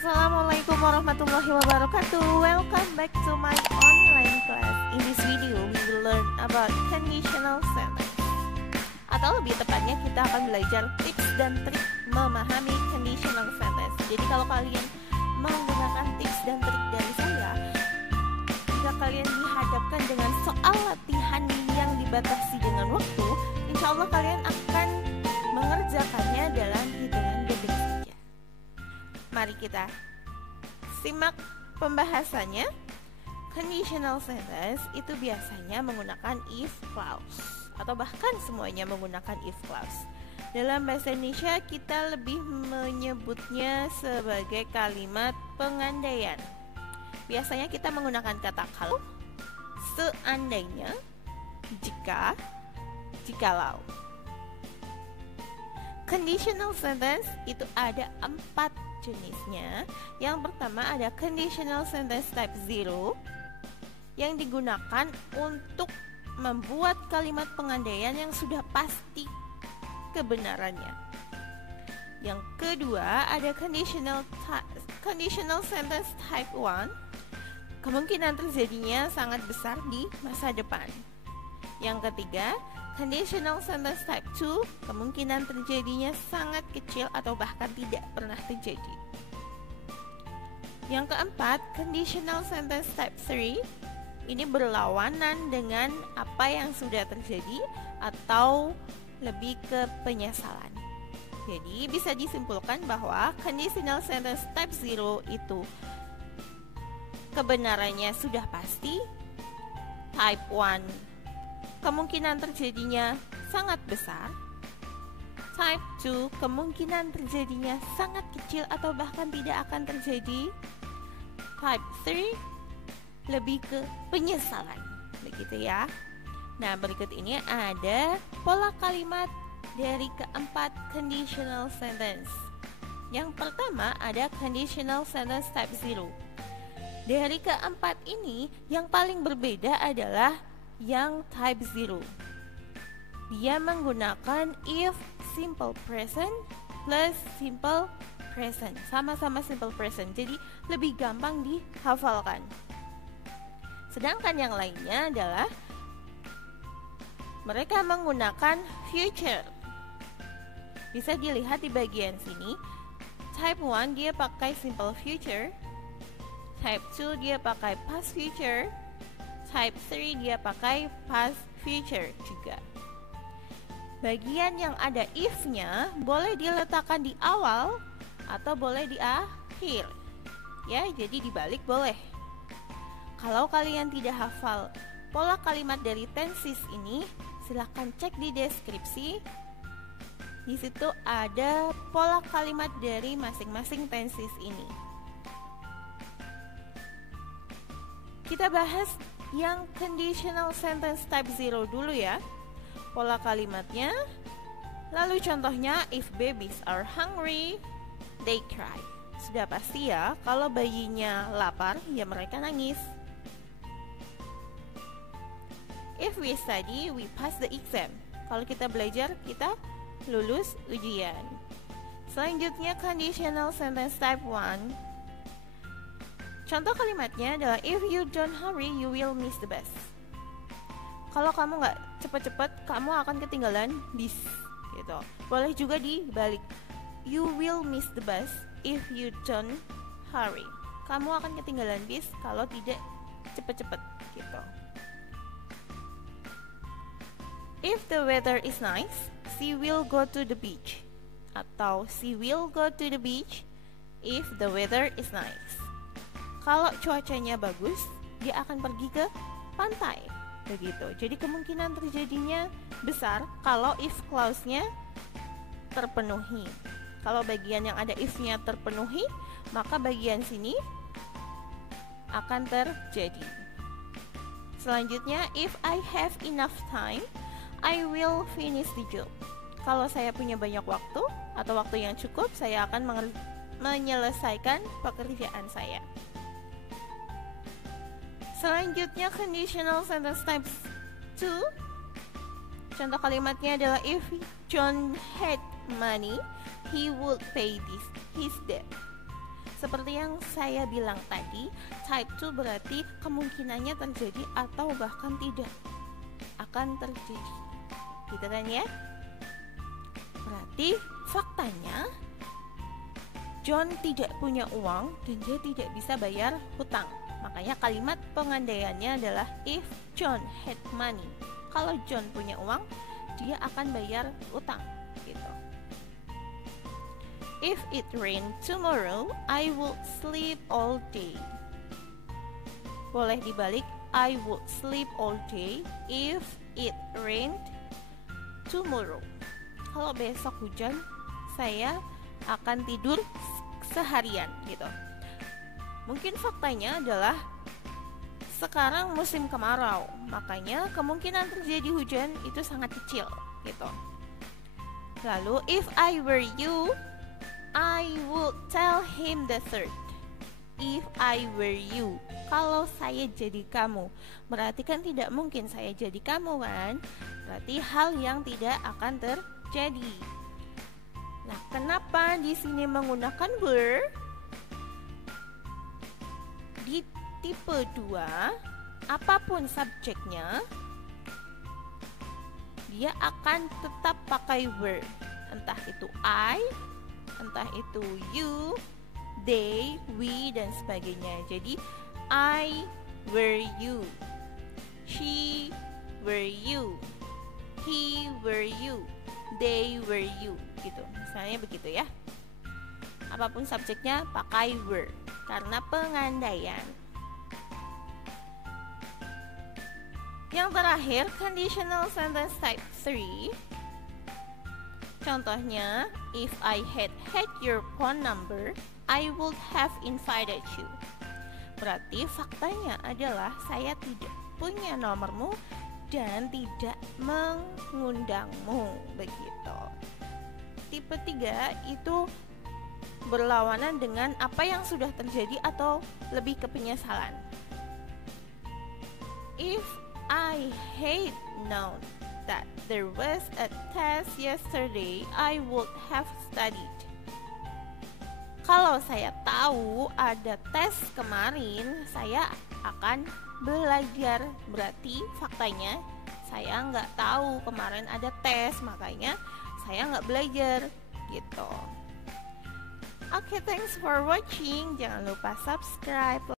Assalamualaikum warahmatullahi wabarakatuh. Welcome back to my online class. In this video, we will learn about conditional sentence. Atau lebih tepatnya kita akan belajar tips dan trik memahami conditional sentence. Jadi kalau kalian menggunakan tips dan trik dari saya, jika kalian dihadapkan dengan soal latihan yang dibatasi dengan waktu, insya Allah kalian akan mengerjakannya dalam hitungan detik saja. Mari kita simak pembahasannya. Conditional sentence itu biasanya menggunakan if clause atau bahkan semuanya menggunakan if clause. Dalam bahasa Indonesia kita lebih menyebutnya sebagai kalimat pengandaian. Biasanya kita menggunakan kata kalau, seandainya, jika, jikalau. Conditional sentence itu ada 4 jenisnya. Yang pertama ada conditional sentence type 0 yang digunakan untuk membuat kalimat pengandaian yang sudah pasti kebenarannya. Yang kedua ada conditional sentence type 1, kemungkinan terjadinya sangat besar di masa depan. Yang ketiga conditional sentence type 2, kemungkinan terjadinya sangat kecil atau bahkan tidak pernah terjadi. Yang keempat, conditional sentence type 3, ini berlawanan dengan apa yang sudah terjadi atau lebih ke penyesalan. Jadi bisa disimpulkan bahwa conditional sentence type 0 itu kebenarannya sudah pasti, type 1 kemungkinan terjadinya sangat besar, type 2 kemungkinan terjadinya sangat kecil atau bahkan tidak akan terjadi, type 3 lebih ke penyesalan. Begitu ya. Nah, berikut ini ada pola kalimat dari keempat conditional sentence. Yang pertama ada conditional sentence type 0. Dari keempat ini yang paling berbeda adalah yang type 0. Dia menggunakan if simple present plus simple present. Sama-sama simple present, jadi lebih gampang dihafalkan. Sedangkan yang lainnya adalah mereka menggunakan future. Bisa dilihat di bagian sini. Type 1 dia pakai simple future, type 2 dia pakai past future, type 3 dia pakai past future juga. Bagian yang ada if-nya boleh diletakkan di awal atau boleh di akhir. Ya, jadi dibalik boleh. Kalau kalian tidak hafal pola kalimat dari tenses ini, silahkan cek di deskripsi. Di situ ada pola kalimat dari masing-masing tenses ini. Kita bahas yang conditional sentence type 0 dulu ya. Pola kalimatnya. Lalu contohnya, if babies are hungry, they cry. Sudah pasti ya, kalau bayinya lapar, ya mereka nangis. If we study, we pass the exam. Kalau kita belajar, kita lulus ujian. Selanjutnya conditional sentence type 1. Contoh kalimatnya adalah if you don't hurry, you will miss the bus. Kalau kamu nggak cepet-cepet, kamu akan ketinggalan bis. Gitu. Boleh juga dibalik. You will miss the bus if you don't hurry. Kamu akan ketinggalan bis kalau tidak cepet-cepet. Gitu. If the weather is nice, she will go to the beach. Atau she will go to the beach if the weather is nice. Kalau cuacanya bagus, dia akan pergi ke pantai. Begitu. Jadi kemungkinan terjadinya besar kalau if clause-nya terpenuhi. Kalau bagian yang ada if-nya terpenuhi, maka bagian sini akan terjadi. Selanjutnya, if I have enough time, I will finish the job. Kalau saya punya banyak waktu atau waktu yang cukup, saya akan menyelesaikan pekerjaan saya. Selanjutnya conditional sentence type 2. Contoh kalimatnya adalah if John had money, he would pay his debt. Seperti yang saya bilang tadi, type 2 berarti kemungkinannya terjadi atau bahkan tidak akan terjadi. Gitu kan ya? Berarti faktanya John tidak punya uang dan dia tidak bisa bayar hutang. Makanya kalimat pengandaiannya adalah if John had money. Kalau John punya uang, dia akan bayar hutang gitu. If it rain tomorrow, I will sleep all day. Boleh dibalik, I would sleep all day if it rained tomorrow. Kalau besok hujan, saya akan tidur seharian gitu. Mungkin faktanya adalah sekarang musim kemarau, makanya kemungkinan terjadi hujan itu sangat kecil gitu. Lalu if I were you, I would tell him the third. If I were you, kalau saya jadi kamu, berarti kan tidak mungkin saya jadi kamu kan? Berarti hal yang tidak akan terjadi. Nah, kenapa di sini menggunakan were? Di tipe 2, apapun subjeknya, dia akan tetap pakai were. Entah itu I, entah itu you, they, we, dan sebagainya. Jadi I were you, she were you, he were you, they were you gitu. Misalnya begitu ya. Apapun subjeknya pakai were karena pengandaian. Yang terakhir, conditional sentence type 3. Contohnya, if I had your phone number, I would have invited you. Berarti faktanya adalah saya tidak punya nomormu dan tidak mengundangmu, begitu. Tipe 3 itu berlawanan dengan apa yang sudah terjadi atau lebih ke penyesalan. If I had known that there was a test yesterday, I would have studied. Kalau saya tahu ada tes kemarin, saya akan belajar. Berarti faktanya saya nggak tahu kemarin ada tes, makanya saya nggak belajar gitu. Oke, thanks for watching. Jangan lupa subscribe.